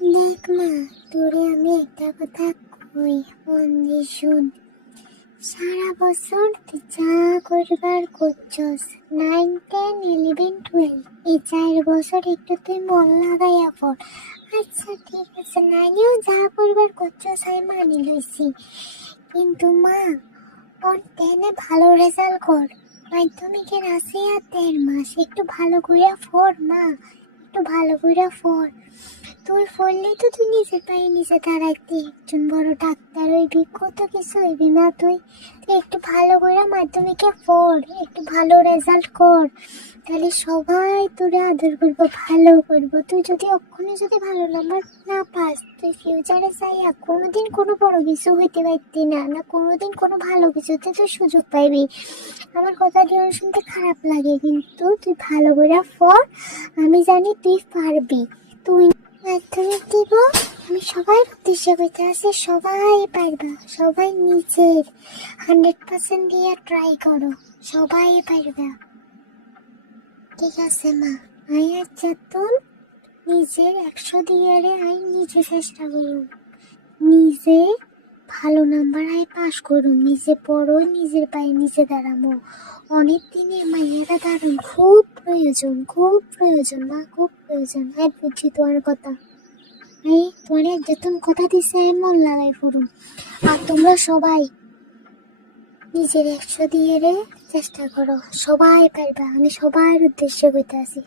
দেখ মা, তোরে আমি একটা কথা কই, মন দিয়ে শুন। সারা বছর তুই যা করবার করছস, 9, 10, 11, 12, এই 4 বছর একটু তুই মন লাগাইয়া পড়। আচ্ছা ঠিক আছে, 9এও যা করবার করছস আমি মানি লইছি, কিন্তু মা ওর 10-এ ভালো রেজাল্ট কর। মাধ্যমিকের আছে আর 1.5 মাস, একটু ভালো কইরা পড় মা, একটু ভালো কইরা পড়। তুই পড়লেই তো তুই নিজের পায়ে নিজে দাঁড়াইতে একজন বড় ডাক্তার হইবি, কত কিছু হইবি মা। তুই তুই একটু ভালো করে মাধ্যমিকে পড়, একটু ভালো রেজাল্ট কর, তাহলে সবাই তোরে আদর করবো, ভালো করবো। তুই যদি অক্ষণে যদি ভালো নাম্বার না পাস, তুই ফিউচারে চাইয়া কোনোদিন কোনো বড় কিছু হইতে পারতি না, না কোনোদিন কোনো ভালো কিছুতে তুই সুযোগ পাইবি। আমার কথা দিয়ে শুনতে খারাপ লাগে, কিন্তু তুই ভালো করে পড়, আমি জানি তুই পারবি। তুই মাধ্যমিক দিব, আমি সবার উদ্দেশ্যে কইতে আছি, সবাই পারবা, সবাই নিজের 100% দিয়ে ট্রাই করো, সবাই পারবা। ঠিক আছে মা, আই আর চেতন নিজের 100 দিয়ে আই নিজে চেষ্টা করুন, নিজে ভালো নাম্বার আই পাস করুন, নিজে পড়ো, নিজের পায়ে নিজে দাঁড়াবো। অনেক দিনে মাইয়ারা দাঁড়ান খুব প্রয়োজন, খুব প্রয়োজন মা, খুব প্রয়োজন। হ্যাঁ বুঝছি তোমার কথা, এই তোমার যতন কথা দিছে আমি মন লাগাই পড়ুন। আর তোমরা সবাই নিজের 100 দিয়ে চেষ্টা করো, সবাই পারবা, আমি সবার উদ্দেশ্যে কইতে আছি।